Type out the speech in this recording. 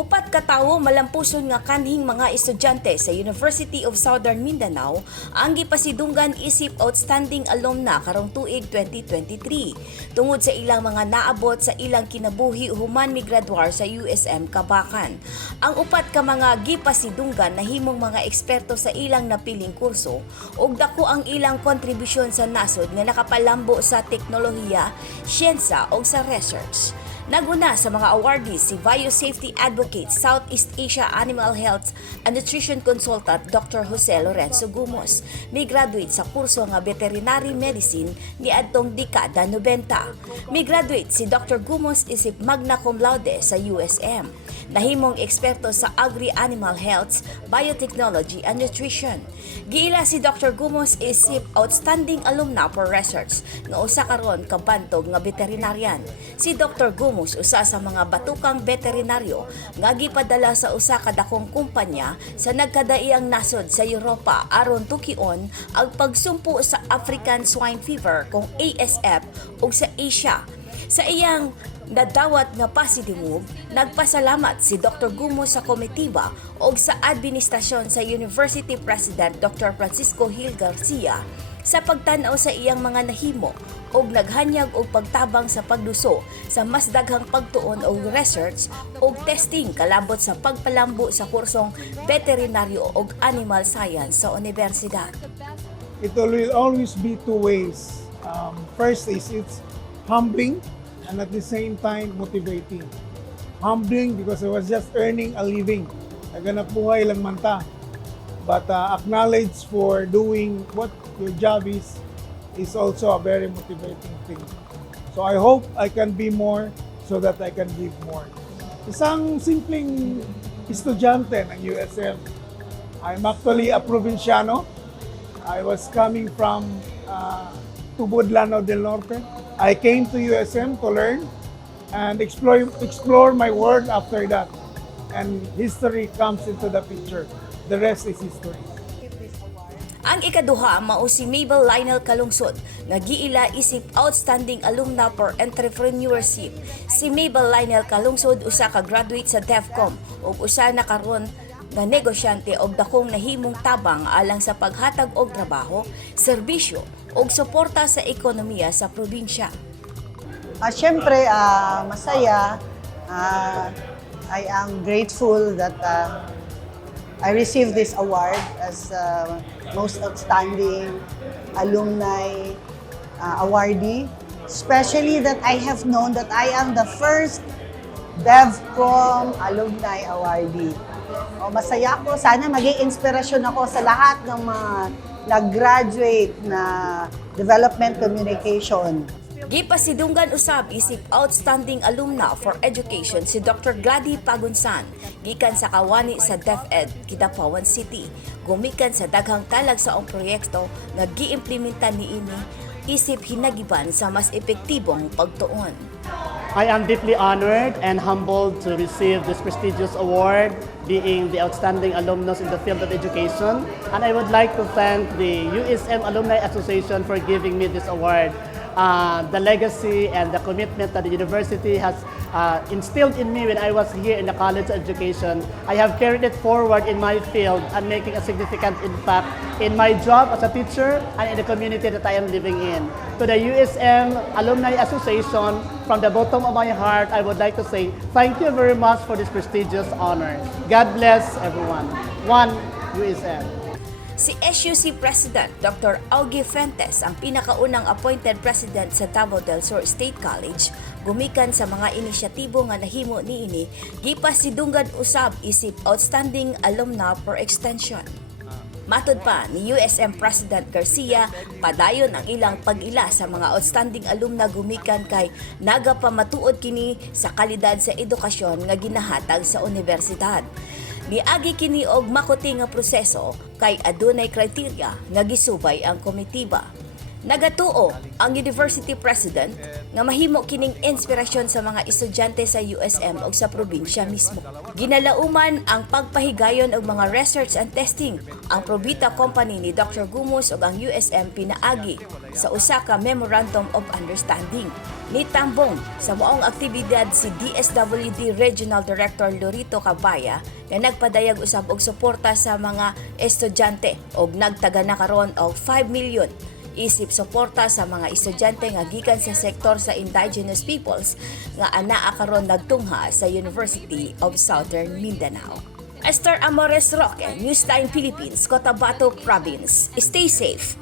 Upat ka tawo malampuson nga kanhing mga estudyante sa University of Southern Mindanao ang Gipasidunggan isip outstanding alumna karong tuig 2023 tungod sa ilang mga naabot sa ilang kinabuhi human migraduar sa USM Kabakan. Ang upat ka mga Gipasidunggan nahimong mga eksperto sa ilang napiling kurso ug dako ang ilang kontribusyon sa NASUD nga nakapalambo sa teknolohiya, siyensya ug sa research. Naguna sa mga awardees si Biosafety Advocate Southeast Asia Animal Health and Nutrition Consultant Dr. Jose Lorenzo Gumos. May graduate sa kurso nga Veterinary Medicine ni adtong dekada 90. May graduate si Dr. Gumos isip magna cum laude sa USM. Nahimong eksperto sa Agri-Animal Health, Biotechnology and Nutrition. Giila si Dr. Gumos isip Outstanding Alumna for Research nga usa karon kabantog nga veterinarian. Si Dr. Gumos usa sa mga batukang veterinaryo nga gipadala sa usa ka dakong kumpanya sa nagkadaiyang nasod sa Europa aron tukion ang pagsumpo sa African Swine Fever kung ASF ug sa Asia. Sa iyang nadawat nga positive move, nagpasalamat si Dr. Gumos sa komitiba o sa administrasyon sa University President Dr. Francisco Gil Garcia sa pagtanaw sa iyang mga nahimo og naghanyag og pagtabang sa pagduso sa mas daghang pagtuon og research og testing kalabot sa pagpalambo sa kursong veterinaryo og animal science sa universidad. It will always be two ways. First is it's humbling and at the same time motivating. Humbling because I was just earning a living. Naganap buhay lang man ta. But acknowledge for doing what your job is also a very motivating thing. So I hope I can be more so that I can give more. Isang simpleng estudyante ng USM. I'm actually a provinciano. I was coming from Tubod-Lanao del Norte. I came to USM to learn and explore my world after that. And history comes into the picture. The rest is history. Ang ikaduha mao si Mabel Lionel Kalungsod nga giila isip Outstanding Alumna for Entrepreneurship. Si Mabel Lionel Kalungsod usa ka graduate sa DEFCOM ug usa na karon nga negosyante og dakong nahimong tabang alang sa paghatag og trabaho, serbisyo ug suporta sa ekonomiya sa probinsya. Siyempre, masaya. I am grateful that I received this award as most outstanding alumni awardee. Especially that I have known that I am the first DevCom alumni awardee. Masaya ako. Sana maging inspirasyon ako sa lahat ng mga nag-graduate na development communication. Gipasidunggan usab isip Outstanding Alumna for Education si Dr. Glady Pagunsan, gikan sa kawani sa DepEd, Kidapawan City. Gumikan sa daghang talagsaong proyekto nga giimplementa niini isip hinagiban sa mas epektibong pagtuon. I am deeply honored and humbled to receive this prestigious award, being the outstanding alumnus in the field of education. And I would like to thank the USM Alumni Association for giving me this award. The legacy and the commitment that the university has instilled in me when I was here in the College of Education, I have carried it forward in my field and making a significant impact in my job as a teacher and in the community that I am living in. To the USM Alumni Association, from the bottom of my heart, I would like to say thank you very much for this prestigious honor. God bless everyone. One USM. Si SUC President Dr. Augie Fuentes ang pinakaunang appointed president sa Davao del Sur State College, gumikan sa mga inisyatibo nga nahimo niini, gipasidunggan usab isip Outstanding Alumna for Extension. Matud pa ni USM President Garcia, padayon ang ilang pag-ila sa mga outstanding alumna gumikan kay nagapamatuod kini sa kalidad sa edukasyon nga ginahatag sa universidad. Niagi kini og makuti nga proseso kay adunay kriteria nga gisubay ang komitiba. Nagatuo ang University President nga mahimo kining inspirasyon sa mga estudyante sa USM ug sa probinsya mismo. Ginalauman ang pagpahigayon og mga research and testing ang Probita Company ni Dr. Gumos ug ang USM pinaagi sa usa ka Memorandum of Understanding. Nitambong sa maong aktibidad si DSWD Regional Director Lorito Cabaya nga nagpadayag usab og suporta sa mga estudyante og nagtaga na karon og 5 million isip suporta sa mga estudyante nga gikan sa sektor sa indigenous peoples nga anaa karon nagtungha sa University of Southern Mindanao. Esther Amores Roque, Newsline Philippines, Cotabato Province. Stay safe.